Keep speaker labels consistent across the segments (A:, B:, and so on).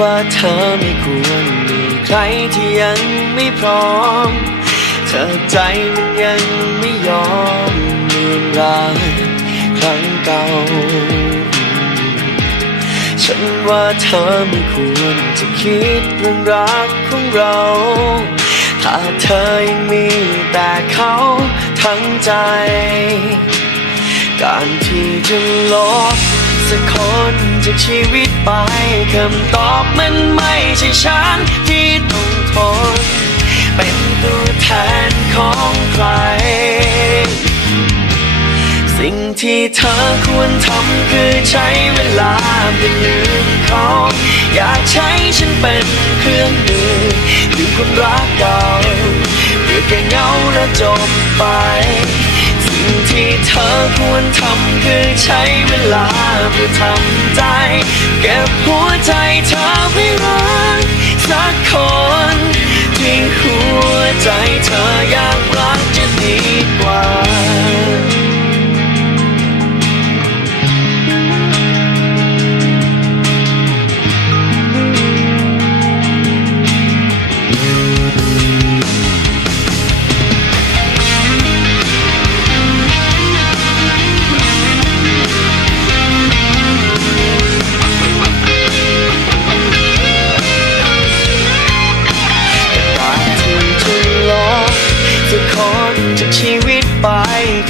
A: ว่าเธอไม่ควรมีใครที่ยังไม่พร้อม เธอใจมันยังไม่ยอมลือนรางครั้งเก่า ฉันว่าเธอไม่ควรจะคิดเรื่องรักของเรา ถ้าเธอยังมีแต่เขาทั้งใจ การที่จะลบ สักคนจากชีวิตไปคำตอบมันไม่ใช่ฉันที่ต้องทน เป็นตัวแทนของใคร สิ่งที่เธอควรทำคือใช้เวลาไปลืมเขาอยากใช้ฉันเป็นเครื่องมือลืมคนรักเก่าเพื่อแก้เหงาและจบไป ที่เธอควรทำคือใช้เวลาเพื่อทำใจ เก็บหัวใจเธอไว้รักสักคน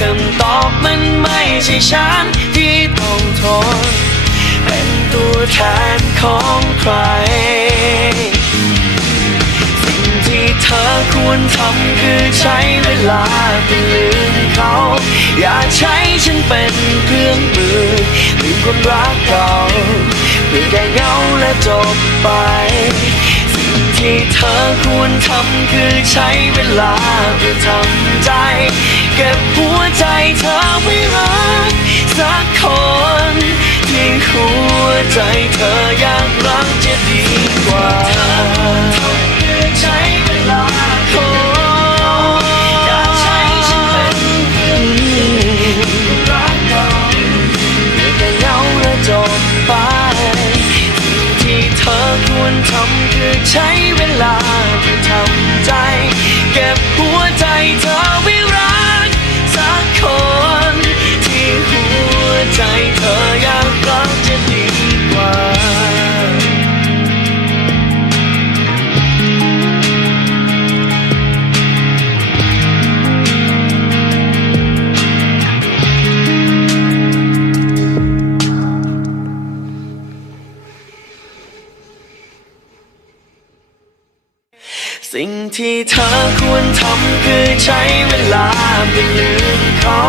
A: คำตอบมันไม่ใช่ฉันที่ต้องทน เป็นตัวแทนของใคร สิ่งที่เธอควรทำคือใช้เวลาไปลืมเขา อย่าใช้ฉันเป็นเครื่องมือลืมคนรักเก่าเพื่อแก้เงาและจบไปสิ่งที่เธอควรทำคือใช้เวลาเพื่อทำใจ เก็บหัว เธอไม่รักสักคนที่หัวใจเธออยากรักจะดีกว่า สิ่งที่เธอควรทำคือใช้เวลาไปลืมเขา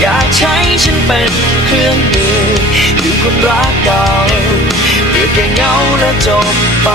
A: อยากใช้ฉันเป็นเครื่องมือลืมคนรักเก่าเพื่อแก้เหงาและจบไป